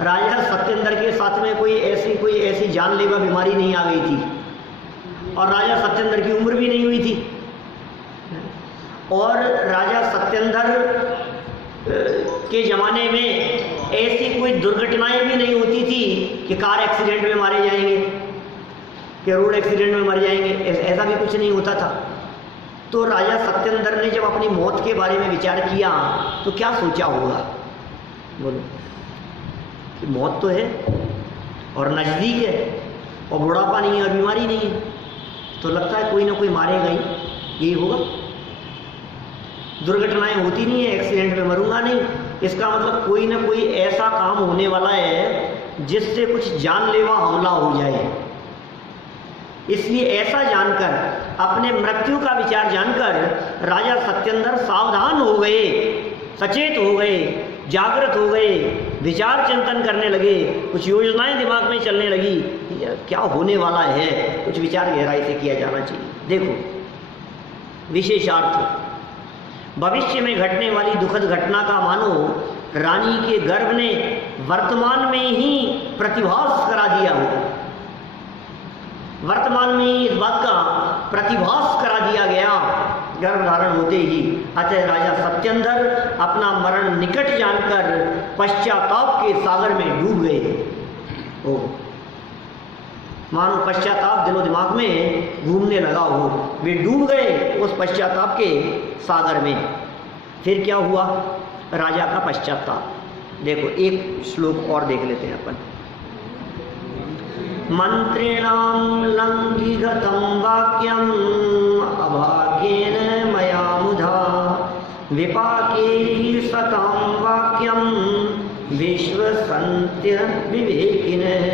राजा सत्येंद्र के साथ में कोई ऐसी जानलेवा बीमारी नहीं आ गई थी, और राजा सत्येंद्र की उम्र भी नहीं हुई थी, और राजा सत्येंद्र के ज़माने में ऐसी कोई दुर्घटनाएं भी नहीं होती थी कि कार एक्सीडेंट में मारे जाएंगे, कि रोड एक्सीडेंट में मर जाएंगे, ऐसा भी कुछ नहीं होता था। तो राजा सत्येंद्र ने जब अपनी मौत के बारे में विचार किया तो क्या सोचा होगा, बोलो, कि मौत तो है और नज़दीक है, और बुढ़ापा नहीं है और बीमारी नहीं है, तो लगता है कोई ना कोई मारेगा ही, यही होगा। दुर्घटनाएं होती नहीं है, एक्सीडेंट में मरूंगा नहीं, इसका मतलब कोई ना कोई ऐसा काम होने वाला है जिससे कुछ जानलेवा हमला हो जाए। इसलिए ऐसा जानकर, अपने मृत्यु का विचार जानकर राजा सत्येंद्र सावधान हो गए, सचेत हो गए, जागृत हो गए, विचार चिंतन करने लगे, कुछ योजनाएं दिमाग में चलने लगी, क्या होने वाला है, कुछ विचार गहराई से किया जाना चाहिए। देखो विशेषार्थ, भविष्य में घटने वाली दुखद घटना का मानो रानी के गर्भ ने वर्तमान में ही प्रतिभास करा दिया हो, वर्तमान में ही इस बात का प्रतिभास करा दिया गया गर्भ धारण होते ही। अतः राजा सत्येंद्र अपना मरण निकट जानकर पश्चाताप के सागर में डूब गए। ओ, मानो पश्चाताप दिलो दिमाग में घूमने लगा हो, वे डूब गए उस पश्चाताप के सागर में। फिर क्या हुआ, राजा का पश्चाताप। देखो एक श्लोक और देख लेते हैं अपन। मंत्रिणां लंघिगतं वाक्यम् अभाग्येन मया मुधा विपाके हि सतां वाक्यं विश्वसन्त्य विवेकिनः।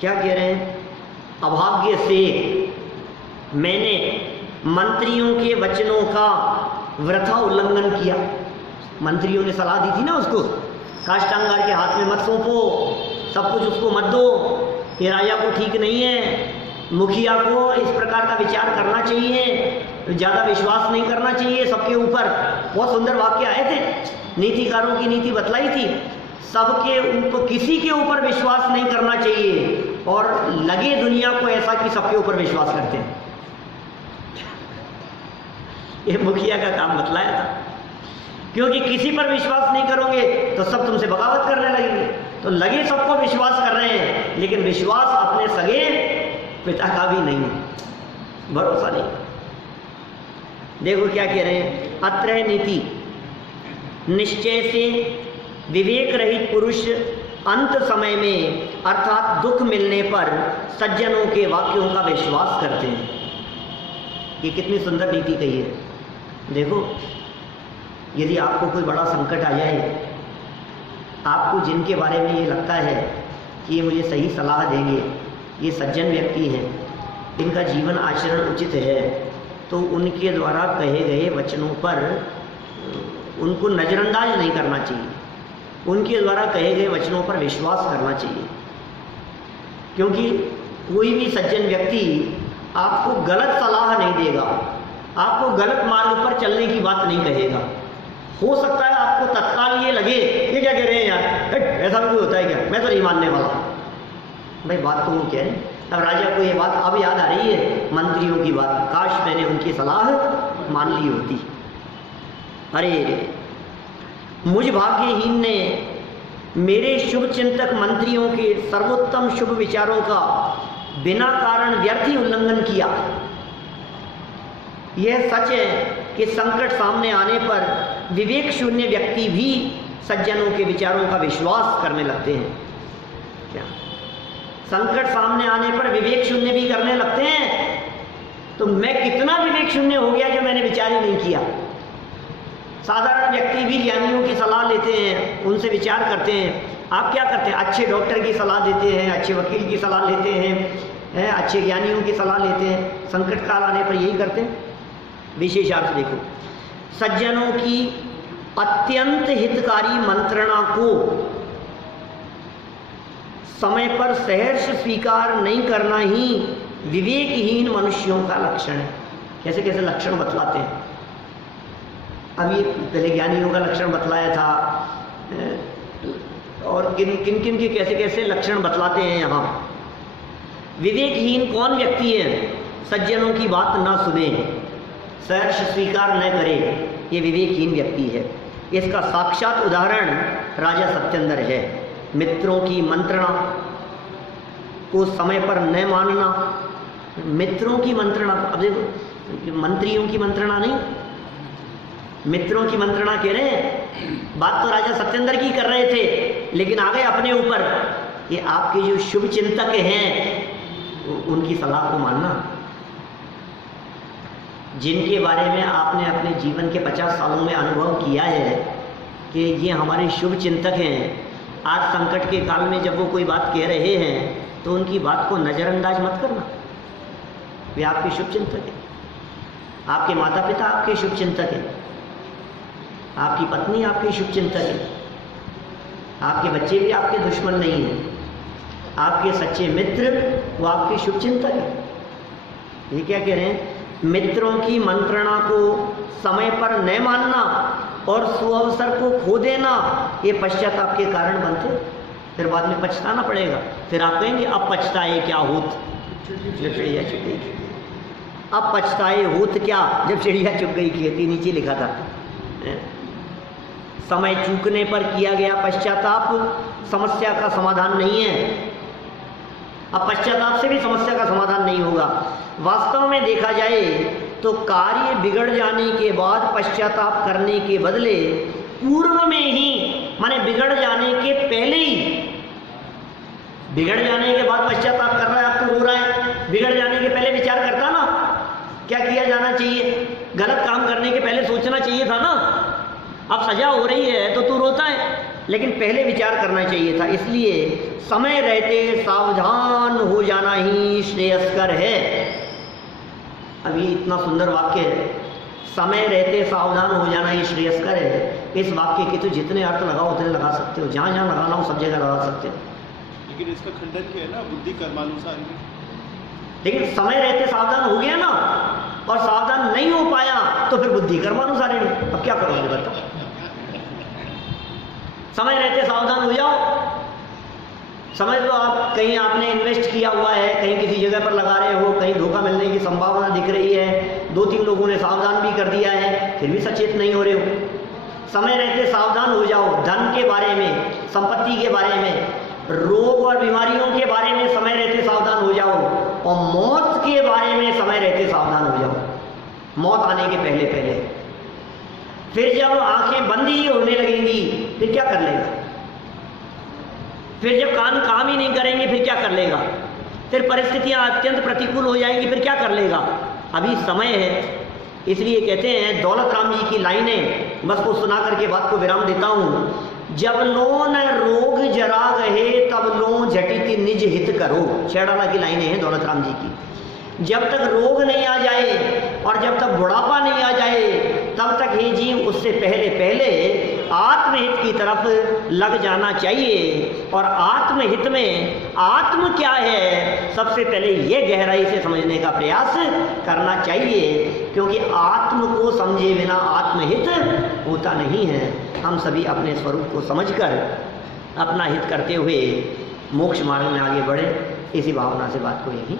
क्या कह रहे हैं, अभाग्य से मैंने मंत्रियों के वचनों का वृथा उल्लंघन किया। मंत्रियों ने सलाह दी थी ना उसको, काष्टांगार के हाथ में मत सौंपो, सब कुछ उसको मत दो, ये राजा को ठीक नहीं है, मुखिया को इस प्रकार का विचार करना चाहिए, ज़्यादा विश्वास नहीं करना चाहिए सबके ऊपर। बहुत सुंदर वाक्य आए थे, नीतिकारों की नीति बतलाई थी, सबके ऊपर, किसी के ऊपर विश्वास नहीं करना चाहिए, और लगे दुनिया को ऐसा कि सबके ऊपर विश्वास करते हैं। ये मुखिया का काम बतलाया था, क्योंकि किसी पर विश्वास नहीं करोगे तो सब तुमसे बगावत करने लगेंगे। तो लगे सबको विश्वास कर रहे हैं, लेकिन विश्वास अपने सगे पिता का भी नहीं, भरोसा नहीं। देखो क्या कह रहे हैं, अत्र नीति निश्चय से विवेक रहित पुरुष अंत समय में अर्थात दुख मिलने पर सज्जनों के वाक्यों का विश्वास करते हैं। ये कितनी सुंदर नीति कही है। देखो, यदि आपको कोई बड़ा संकट आ जाए, आपको जिनके बारे में ये लगता है कि ये मुझे सही सलाह देंगे, ये सज्जन व्यक्ति हैं, इनका जीवन आचरण उचित है, तो उनके द्वारा कहे गए वचनों पर उनको नज़रअंदाज नहीं करना चाहिए, उनके द्वारा कहे गए वचनों पर विश्वास करना चाहिए। क्योंकि कोई भी सज्जन व्यक्ति आपको गलत सलाह नहीं देगा, आपको गलत मार्ग पर चलने की बात नहीं कहेगा। हो सकता है आपको तत्काल ये लगे, ये क्या कह रहे हैं यार, ऐसा भी होता है क्या, मैं तो नहीं मानने वाला। भाई बात तो वो कह रहे हैं। अब राजा को ये बात अब याद आ रही है, मंत्रियों की बात, काश मैंने उनकी सलाह मान ली होती। अरे मुझ भाग्यहीन ने मेरे शुभ चिंतक मंत्रियों के सर्वोत्तम शुभ विचारों का बिना कारण व्यर्थ ही उल्लंघन किया। यह सच है कि संकट सामने आने पर विवेक शून्य व्यक्ति भी सज्जनों के विचारों का विश्वास करने लगते हैं। क्या संकट सामने आने पर विवेक शून्य भी करने लगते हैं? तो मैं कितना विवेक शून्य हो गया जो मैंने विचार ही नहीं किया। साधारण व्यक्ति भी ज्ञानियों की सलाह लेते हैं, उनसे विचार करते हैं। आप क्या करते हैं? अच्छे डॉक्टर की सलाह देते हैं, अच्छे वकील की सलाह लेते हैं, अच्छे ज्ञानियों की सलाह लेते हैं। संकट काल आने पर यही करते हैं। विशेषार्थ देखो, सज्जनों की अत्यंत हितकारी मंत्रणा को समय पर सहर्ष स्वीकार नहीं करना ही विवेकहीन मनुष्यों का लक्षण है। कैसे कैसे लक्षण बतलाते हैं। अभी पहले ज्ञानियों का लक्षण बतलाया था, और किन किन के कैसे कैसे लक्षण बतलाते हैं यहाँ। विवेकहीन कौन व्यक्ति है? सज्जनों की बात न सुने, सहर्ष स्वीकार न करे, ये विवेकहीन व्यक्ति है। इसका साक्षात उदाहरण राजा सत्येंद्र है। मित्रों की मंत्रणा को समय पर न मानना। मित्रों की मंत्रणा, अब देखो, मंत्रियों की मंत्रणा नहीं, मित्रों की मंत्रणा कह रहे हैं। बात तो राजा सत्येंद्र की कर रहे थे, लेकिन आ गए अपने ऊपर। ये आपके जो शुभ चिंतक हैं उनकी सलाह को मानना, जिनके बारे में आपने अपने जीवन के 50 सालों में अनुभव किया है कि ये हमारे शुभ चिंतक हैं। आज संकट के काल में जब वो कोई बात कह रहे हैं तो उनकी बात को नज़रअंदाज मत करना। वे आपके शुभ चिंतक हैं। आपके माता पिता आपके शुभ चिंतक हैं, आपकी पत्नी आपके शुभ चिंतक है, आपके बच्चे भी आपके दुश्मन नहीं हैं, आपके सच्चे मित्र वो आपके शुभ चिंतक है। ये क्या कह रहे हैं? मित्रों की मंत्रणा को समय पर न मानना और सुअवसर को खो देना, ये पश्चाताप के कारण बनते। फिर बाद में पछताना पड़ेगा। फिर आप कहेंगे अब पछताए क्या होत जब चिड़िया चुग गई। अब पछताए होत क्या जब चिड़िया चुग गई, खेती नीचे लिखा था। समय चूकने पर किया गया पश्चाताप समस्या का समाधान नहीं है। अब पश्चाताप से भी समस्या का समाधान नहीं होगा। वास्तव में देखा जाए तो कार्य बिगड़ जाने के बाद पश्चाताप करने के बदले पूर्व में ही, माने बिगड़ जाने के पहले ही, बिगड़ जाने के बाद पश्चाताप कर रहा है, आप तो रो रहा है, बिगड़ जाने के पहले विचार करता ना क्या किया जाना चाहिए। गलत काम करने के पहले सोचना चाहिए था ना। अब सजा हो रही है तो तू रोता है, लेकिन पहले विचार करना चाहिए था। इसलिए समय रहते सावधान हो जाना ही श्रेयस्कर है। अब ये इतना सुंदर वाक्य है, समय रहते सावधान हो जाना ही श्रेयस्कर है। इस वाक्य के तो जितने अर्थ लगाओ उतने लगा सकते हो, जहाँ जहाँ लगाना हो सब जगह लगा सकते हो। लेकिन इसका खंडन क्या है ना, बुद्धि कर्मानुसार ही। लेकिन समय रहते सावधान हो गया ना, और सावधान नहीं हो पाया तो फिर बुद्धि कर्मानुसारिणी। अब क्या करोगे बताओ? समय रहते सावधान हो जाओ। समझ लो आप कहीं आपने इन्वेस्ट किया हुआ है, कहीं किसी जगह पर लगा रहे हो, कहीं धोखा मिलने की संभावना दिख रही है, 2-3 लोगों ने सावधान भी कर दिया है, फिर भी सचेत नहीं हो रहे हो। समय रहते सावधान हो जाओ। धन के बारे में, संपत्ति के बारे में, रोग और बीमारियों के बारे में समय रहते सावधान हो जाओ, और मौत के बारे में समय रहते सावधान हो जाओ, मौत आने के पहले पहले। फिर जब आंखें बंद ही होने लगेंगी फिर क्या कर लेगा? फिर जब कान काम ही नहीं करेंगे फिर क्या कर लेगा? फिर परिस्थितियां अत्यंत प्रतिकूल हो जाएंगी फिर क्या कर लेगा? अभी समय है। इसलिए कहते हैं दौलत राम जी की लाइनें, बस को सुना करके बात को विराम देता हूं। जब लो न रोग जरा गहे तब लो झटिति निज हित करो, छेड़ाला की लाइनें हैं दौलत राम जी की। जब तक रोग नहीं आ जाए और जब तक बुढ़ापा नहीं आ जाए तब तक हे जीव उससे पहले पहले आत्महित की तरफ लग जाना चाहिए। और आत्महित में आत्म क्या है सबसे पहले ये गहराई से समझने का प्रयास करना चाहिए, क्योंकि आत्म को समझे बिना आत्महित होता नहीं है। हम सभी अपने स्वरूप को समझकर अपना हित करते हुए मोक्ष मार्ग में आगे बढ़े, इसी भावना से बात को यहीं